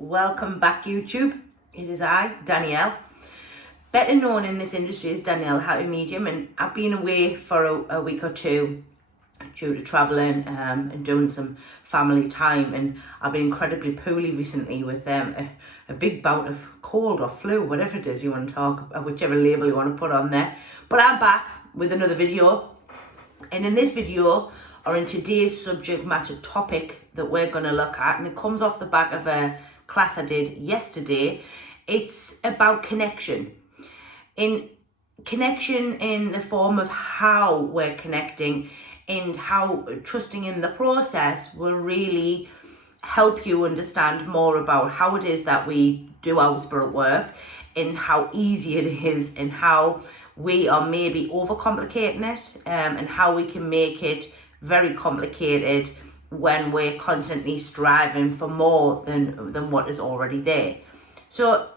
Welcome back, YouTube. It is I, Danielle, better known in this industry as Danielle, Happy Medium, and I've been away for a week or two due to travelling and doing some family time, and I've been incredibly poorly recently with a big bout of cold or flu, whatever it is you want to talk about, whichever label you want to put on there. But I'm back with another video, and in this video, or in today's subject matter topic that we're going to look at, and it comes off the back of a class I did yesterday. It's about connection. In the form of how we're connecting and how trusting in the process will really help you understand more about how it is that we do our spirit work and how easy it is and how we are maybe overcomplicating it, and how we can make it very complicated when we're constantly striving for more than what is already there. So,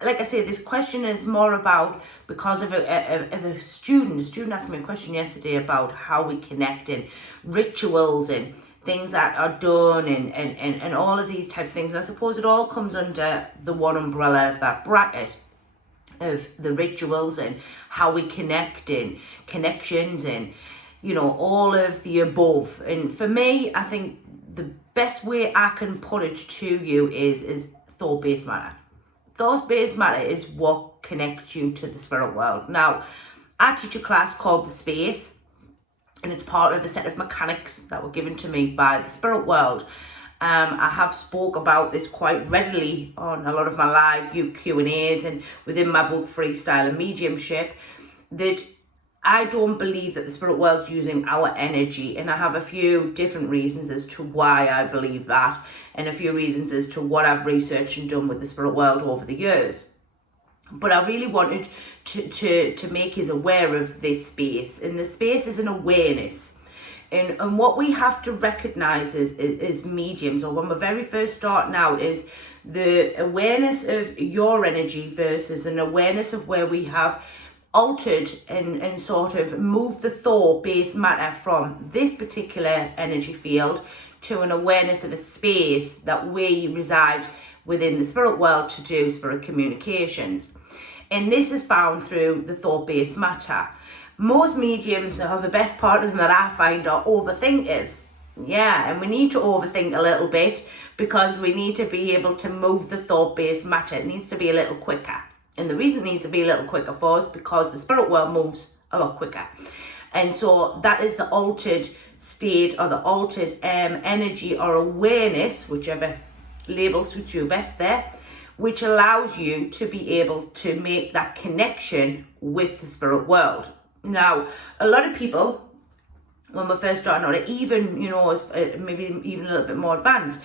like I say, this question is more about because of a student. A student asked me a question yesterday about how we connect and rituals and things that are done and all of these types of things. And I suppose it all comes under the one umbrella of that bracket of the rituals and how we connect and connections and all of the above. And for me, I think the best way I can put it to you is thought-based matter. Thought-based matter is what connects you to the spirit world. Now, I teach a class called The Space, and it's part of a set of mechanics that were given to me by the spirit world. I have spoke about this quite readily on a lot of my live Q&As and within my book Freestyle and Mediumship, that I don't believe that the spirit world's using our energy, and I have a few different reasons as to why I believe that, and a few reasons as to what I've researched and done with the spirit world over the years. But I really wanted to make us aware of this space, and the space is an awareness. And what we have to recognize is mediums, or when we're very first starting out, is the awareness of your energy versus an awareness of where we have altered and sort of moved the thought-based matter from this particular energy field to an awareness of a space that we reside within the spirit world to do spirit communications. And this is found through the thought-based matter. Most mediums, or the best part of them that I find, are overthinkers. Yeah, and we need to overthink a little bit because we need to be able to move the thought-based matter. It needs to be a little quicker. And the reason it needs to be a little quicker for us because the spirit world moves a lot quicker. And so that is the altered state or the altered energy or awareness, whichever label suits you best there, which allows you to be able to make that connection with the spirit world. Now, a lot of people, when we're first starting out, even, maybe even a little bit more advanced,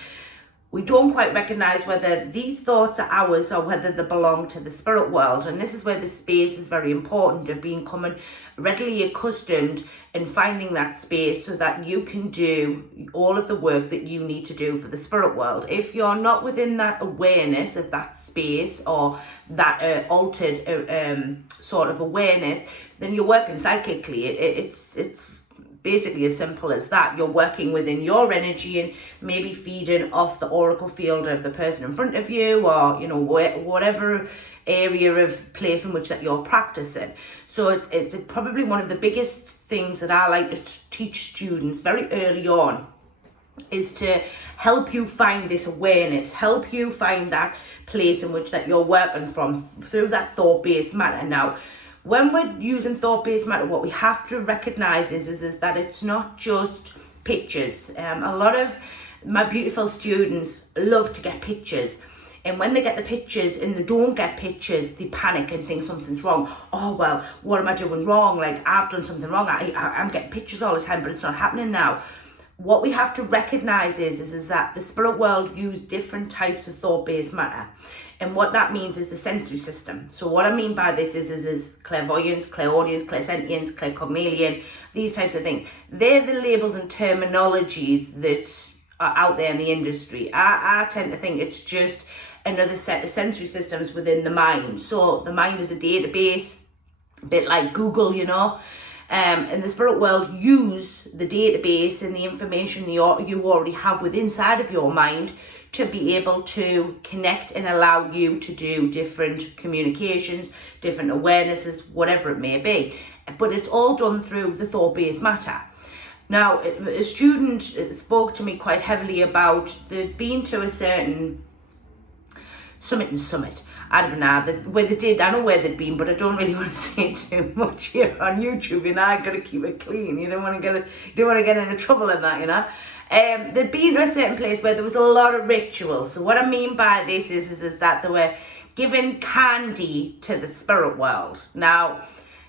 we don't quite recognize whether these thoughts are ours or whether they belong to the spirit world. And this is where the space is very important, of becoming readily accustomed and finding that space so that you can do all of the work that you need to do for the spirit world. If you're not within that awareness of that space or that altered sort of awareness, then you're working psychically. It's basically as simple as that. You're working within your energy and maybe feeding off the oracle field of the person in front of you, or whatever area of place in which that you're practicing. So it's probably one of the biggest things that I like to teach students very early on, is to help you find this awareness, help you find that place in which that you're working from through that thought-based matter. Now, when we're using thought-based matter, what we have to recognize is that it's not just pictures. A lot of my beautiful students love to get pictures. And when they get the pictures and they don't get pictures, they panic and think something's wrong. Oh, well, what am I doing wrong? Like, I've done something wrong. I'm getting pictures all the time, but it's not happening now. What we have to recognize is that the spirit world use different types of thought-based matter. And what that means is the sensory system. So what I mean by this is clairvoyance, clairaudience, clairsentience, claircognilian, these types of things. They're the labels and terminologies that are out there in the industry. I tend to think it's just another set of sensory systems within the mind. So the mind is a database, a bit like Google, and the spirit world use the database and the information you already have within inside of your mind to be able to connect and allow you to do different communications, different awarenesses, whatever it may be. But it's all done through the thought-based matter. Now, a student spoke to me quite heavily about they'd been to a certain summit. I don't know where they did. I know where they'd been, but I don't really want to say too much here on YouTube. You know, I gotta keep it clean. You don't want to get into trouble in that. You know, they'd been to a certain place where there was a lot of rituals. So what I mean by this is that they were giving candy to the spirit world. Now,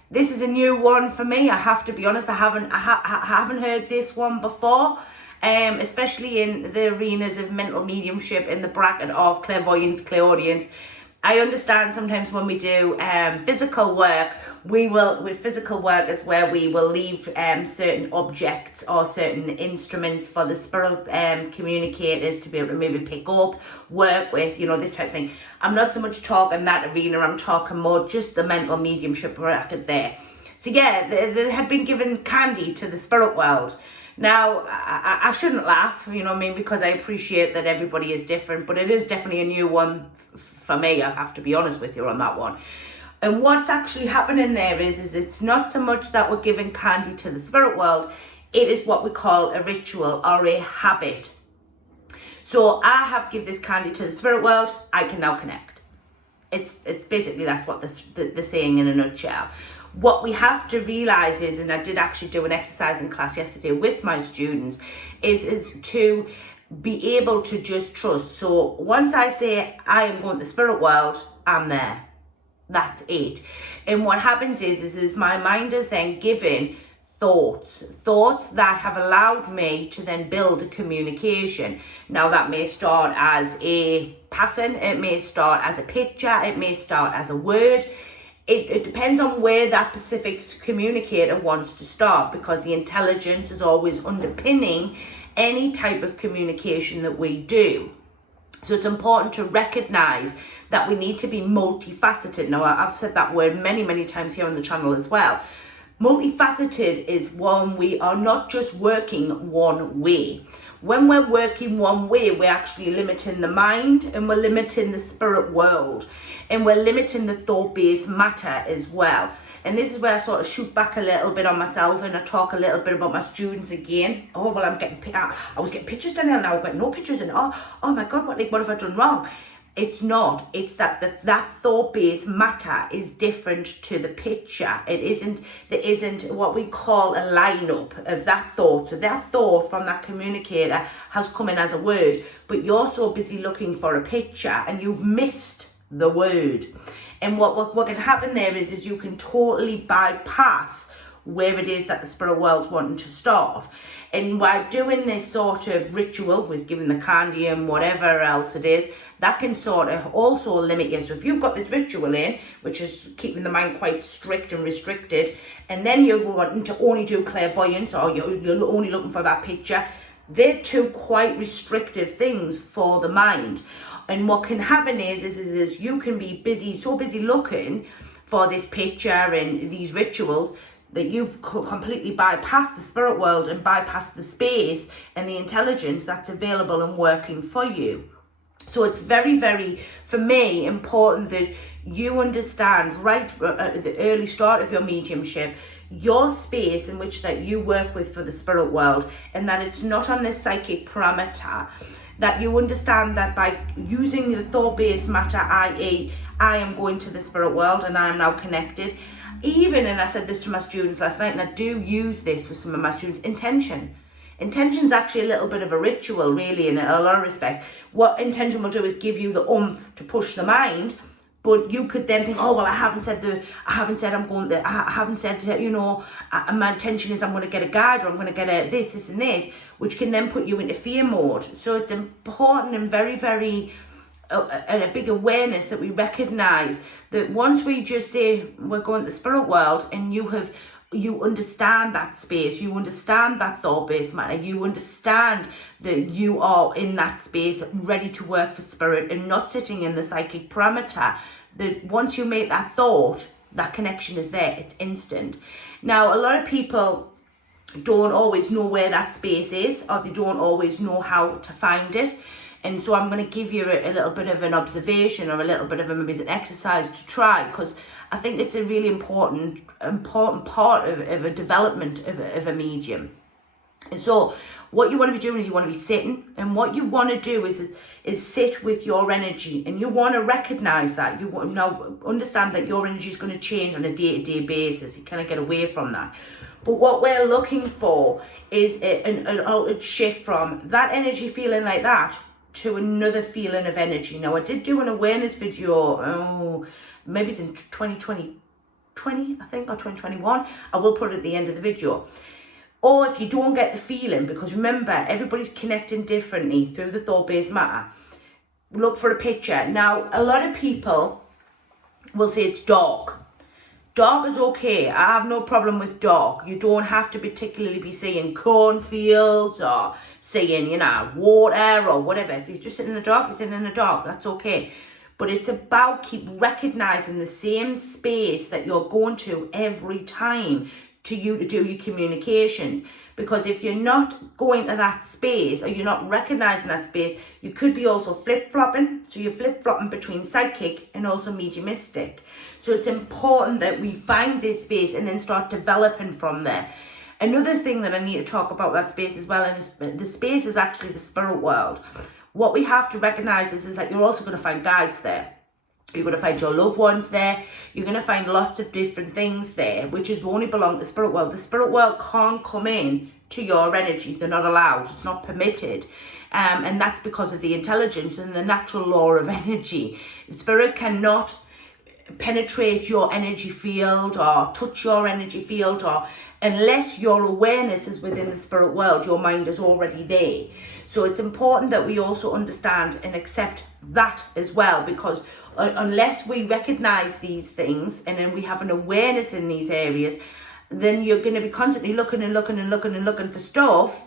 this is a new one for me. I have to be honest. I haven't heard this one before. Especially in the arenas of mental mediumship, in the bracket of clairvoyance, clairaudience. I understand sometimes when we do physical work, with physical work is where we will leave certain objects or certain instruments for the spirit communicators to be able to maybe pick up, work with, you know, this type of thing. I'm not so much talking that arena, I'm talking more just the mental mediumship bracket there. So yeah, they had been given candy to the spirit world. Now, I shouldn't laugh, you know what I mean, because I appreciate that everybody is different, but it is definitely a new one for me. I have to be honest with you on that one. And what's actually happening there is it's not so much that we're giving candy to the spirit world, it is what we call a ritual or a habit. So I have give this candy to the spirit world, I can now connect. It's basically, that's what the saying in a nutshell. What we have to realize is, and I did actually do an exercise in class yesterday with my students, is to be able to just trust. So once I say I am going to the spirit world, I'm there. That's it. And what happens is my mind is then given thoughts that have allowed me to then build a communication. Now that may start as a pattern, it may start as a picture, it may start as a word. It depends on where that specific communicator wants to start, because the intelligence is always underpinning any type of communication that we do. So it's important to recognize that we need to be multifaceted. Now, I've said that word many times here on the channel as well. Multifaceted is when we are not just working one way. When we're working one way, we're actually limiting the mind, and we're limiting the spirit world, and we're limiting the thought-based matter as well. And this is where I sort of shoot back a little bit on myself, and I talk a little bit about my students again. Oh, well, I was getting pictures, Danielle, now I've got no pictures, and oh my God, what have I done wrong? It's not. It's that thought-based matter is different to the picture. There isn't what we call a lineup of that thought. So that thought from that communicator has come in as a word, but you're so busy looking for a picture and you've missed the word. And what can happen there is you can totally bypass where it is that the spirit world's wanting to start. And by doing this sort of ritual with giving the candy and whatever else it is, that can sort of also limit you. So if you've got this ritual in, which is keeping the mind quite strict and restricted, and then you're wanting to only do clairvoyance, or you're only looking for that picture, they're two quite restrictive things for the mind. And what can happen is you can be so busy looking for this picture and these rituals that you've completely bypassed the spirit world and bypassed the space and the intelligence that's available and working for you. So it's very, for me, important that you understand right at the early start of your mediumship, your space in which that you work with for the spirit world, and that it's not on this psychic parameter, that you understand that by using the thought-based matter, i.e. I am going to the spirit world and I am now connected. Even, and I said this to my students last night, and I do use this with some of my students, intention. Intention's actually a little bit of a ritual, really, in a lot of respect. What intention will do is give you the oomph to push the mind, but you could then think, oh, well, I haven't said I'm going there, I haven't said, you know, my intention is I'm going to get a guide, or I'm going to get a this and this, which can then put you into fear mode. So it's important and very a big awareness that we recognize that once we just say we're going to the spirit world, and you understand that space, you understand that thought-based matter, you understand that you are in that space ready to work for spirit and not sitting in the psychic parameter, that once you make that thought, that connection is there, it's instant. Now, a lot of people don't always know where that space is, or they don't always know how to find it. And so I'm going to give you a little bit of an observation, or a little bit of maybe an exercise to try, because I think it's a really important part of a development of a medium. And so what you want to be doing is you want to be sitting, and what you want to do is sit with your energy, and you want to recognize that. You want to now understand that your energy is going to change on a day-to-day basis. You kind of get away from that. But what we're looking for is an altered shift from that energy feeling like that to another feeling of energy. Now, I did do an awareness video, maybe it's in 2020, I think, or 2021. I will put it at the end of the video. Or if you don't get the feeling, because remember, everybody's connecting differently through the thought-based matter, look for a picture. Now, a lot of people will say it's dark. Dark is okay. I have no problem with dark. You don't have to particularly be seeing cornfields or seeing, water or whatever. If you're just sitting in the dark, you're sitting in the dark. That's okay. But it's about keep recognizing the same space that you're going to every time to do your communications. Because if you're not going to that space, or you're not recognizing that space, you could be also flip-flopping. So you're flip-flopping between psychic and also mediumistic. So it's important that we find this space and then start developing from there. Another thing that I need to talk about that space as well, and the space is actually the spirit world. What we have to recognize is that you're also going to find guides there. You're going to find your loved ones there. You're going to find lots of different things there, which is only belong to the spirit world. The spirit world can't come in to your energy. They're not allowed. It's not permitted. And that's because of the intelligence and the natural law of energy. Spirit cannot penetrate your energy field or touch your energy field, or unless your awareness is within the spirit world, your mind is already there. So it's important that we also understand and accept that as well, because unless we recognize these things and then we have an awareness in these areas, then you're going to be constantly looking for stuff,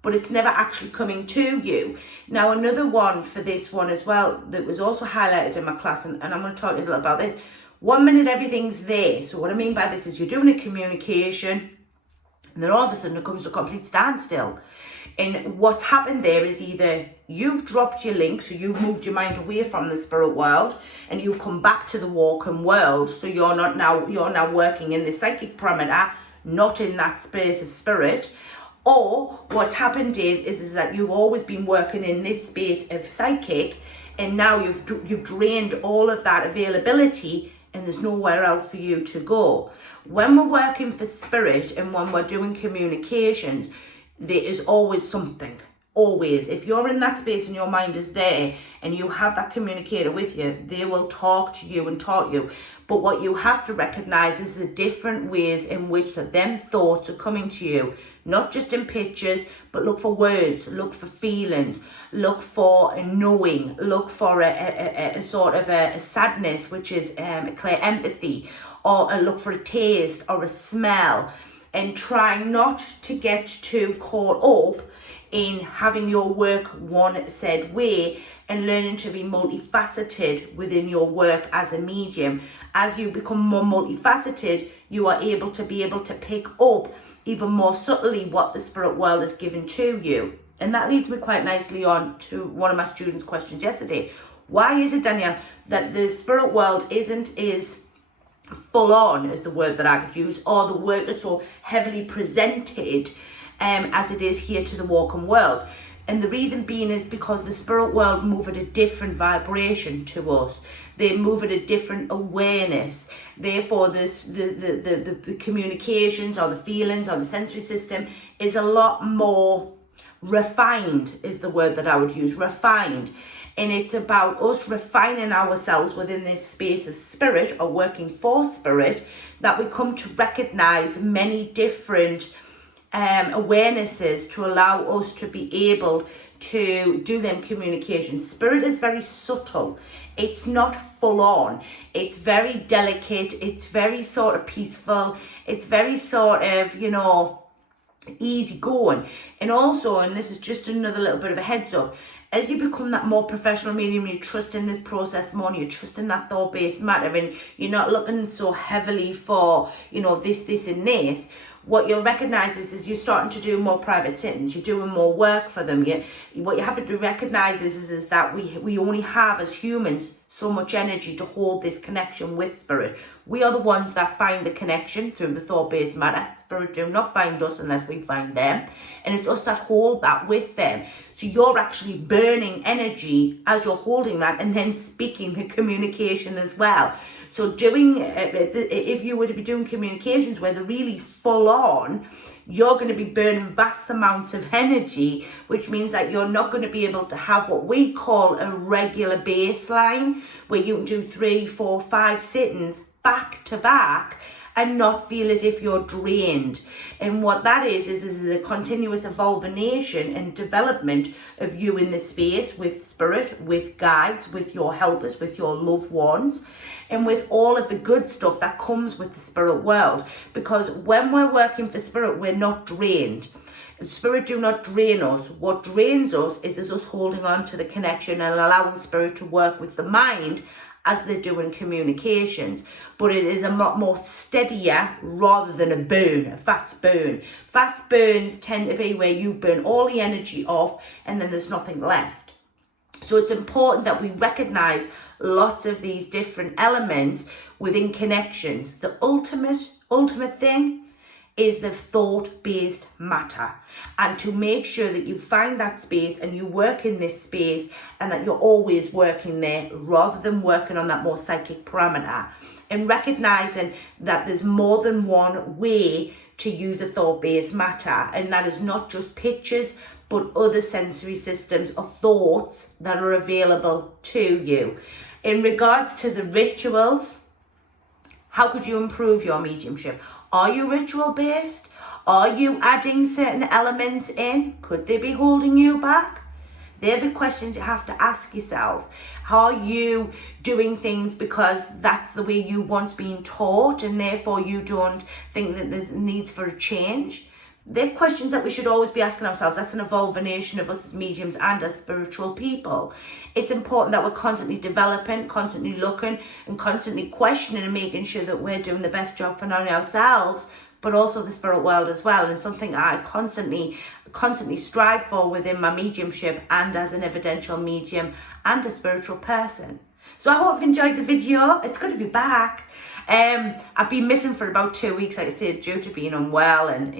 but it's never actually coming to you. Now, another one for this one as well that was also highlighted in my class, and I'm going to talk a little about this. 1 minute everything's there. So what I mean by this is you're doing a communication, and then all of a sudden it comes to a complete standstill. And what's happened there is either you've dropped your link, so you've moved your mind away from the spirit world, and you've come back to the walking world. So you're now working in the psychic parameter, not in that space of spirit. Or what's happened is that you've always been working in this space of psychic, and now you've drained all of that availability, and there's nowhere else for you to go. When we're working for spirit and when we're doing communications, there is always something. Always. If you're in that space and your mind is there and you have that communicator with you, they will talk to you and taught you. But what you have to recognize is the different ways in which that them thoughts are coming to you. Not just in pictures, but look for words, look for feelings, look for a knowing, look for a sort of a sadness, which is a clear empathy, or look for a taste or a smell. And try not to get too caught up in having your work one said way, and learning to be multifaceted within your work as a medium. As you become more multifaceted, you are able to pick up even more subtly what the spirit world has given to you. And that leads me quite nicely on to one of my students' questions yesterday. Why is it, Danielle, that the spirit world isn't as full on is the word that I could use, or the word is so heavily presented as it is here to the walking world? And the reason being is because the spirit world move at a different vibration to us. They move at a different awareness. Therefore, the communications or the feelings or the sensory system is a lot more refined, is the word that I would use, refined. And it's about us refining ourselves within this space of spirit, or working for spirit, that we come to recognize many different awarenesses to allow us to be able to do them communications. Spirit is very subtle. It's not full on. It's very delicate. It's very sort of peaceful. It's very sort of, easy going. And also, and this is just another little bit of a heads up, as you become that more professional medium, you trust in this process more, and you trust in that thought-based matter, and you're not looking so heavily for, this, and this. what you'll recognize is you're starting to do more private sittings, you're doing more work for them. What you have to recognize is that we only have, as humans, so much energy to hold this connection with spirit. We are the ones that find the connection through the thought-based matter. Spirit do not find us unless we find them. And it's us that hold that with them. So you're actually burning energy as you're holding that and then speaking the communication as well. So if you were to be doing communications where they're really full on, you're going to be burning vast amounts of energy, which means that you're not going to be able to have what we call a regular baseline, where you can do 3, 4, 5 sittings back to back and not feel as if you're drained. And what that is a continuous evolution and development of you in the space with spirit, with guides, with your helpers, with your loved ones, and with all of the good stuff that comes with the spirit world. Because when we're working for spirit, we're not drained. Spirit do not drain us. What drains us is us holding on to the connection and allowing spirit to work with the mind as they do in communications. But it is a lot more steadier rather than a burn, a fast burn. Fast burns tend to be where you burn all the energy off and then there's nothing left. So it's important that we recognize lots of these different elements within connections. The ultimate thing is the thought-based matter, and to make sure that you find that space and you work in this space and that you're always working there rather than working on that more psychic parameter, and recognizing that there's more than one way to use a thought-based matter, and that is not just pictures but other sensory systems of thoughts that are available to you. In regards to the rituals, how could you improve your mediumship? Are you ritual based? Are you adding certain elements in? Could they be holding you back? They're the questions you have to ask yourself. Are you doing things because that's the way you once been taught and therefore you don't think that there's needs for a change? They're questions that we should always be asking ourselves. That's an evolution of us as mediums and as spiritual people. It's important that we're constantly developing, constantly looking and constantly questioning and making sure that we're doing the best job for not only ourselves but also the spirit world as well, and something I constantly strive for within my mediumship and as an evidential medium and a spiritual person. So I hope you've enjoyed the video. It's good to be back. I've been missing for about 2 weeks, like I said, due to being unwell and,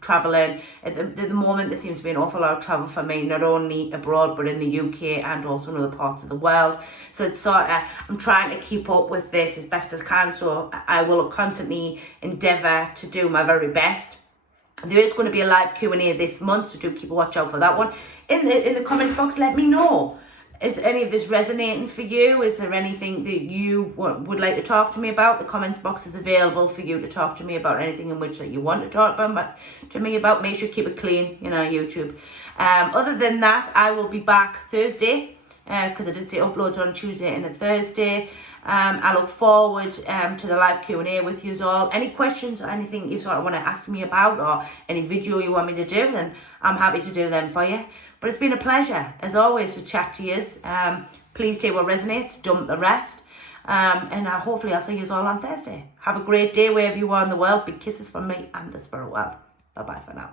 travelling. At the moment, there seems to be an awful lot of travel for me, not only abroad, but in the UK and also in other parts of the world. So it's I'm trying to keep up with this as best as I can. So I will constantly endeavour to do my very best. There is going to be a live Q&A this month, so do keep a watch out for that one. In the comments box, let me know. Is any of this resonating for you? Is there anything that you would like to talk to me about? The comments box is available for you to talk to me about anything in which that you want to talk to me about. Make sure you keep it clean, YouTube. Other than that, I will be back Thursday because I did say uploads on Tuesday and a Thursday. I look forward to the live Q&A with you all. Any questions or anything you sort of want to ask me about, or any video you want me to do, then I'm happy to do them for you. But it's been a pleasure, as always, to chat to you. Please take what resonates, dump the rest. And hopefully I'll see you all on Thursday. Have a great day wherever you are in the world. Big kisses from me and the spirit world. Bye-bye for now.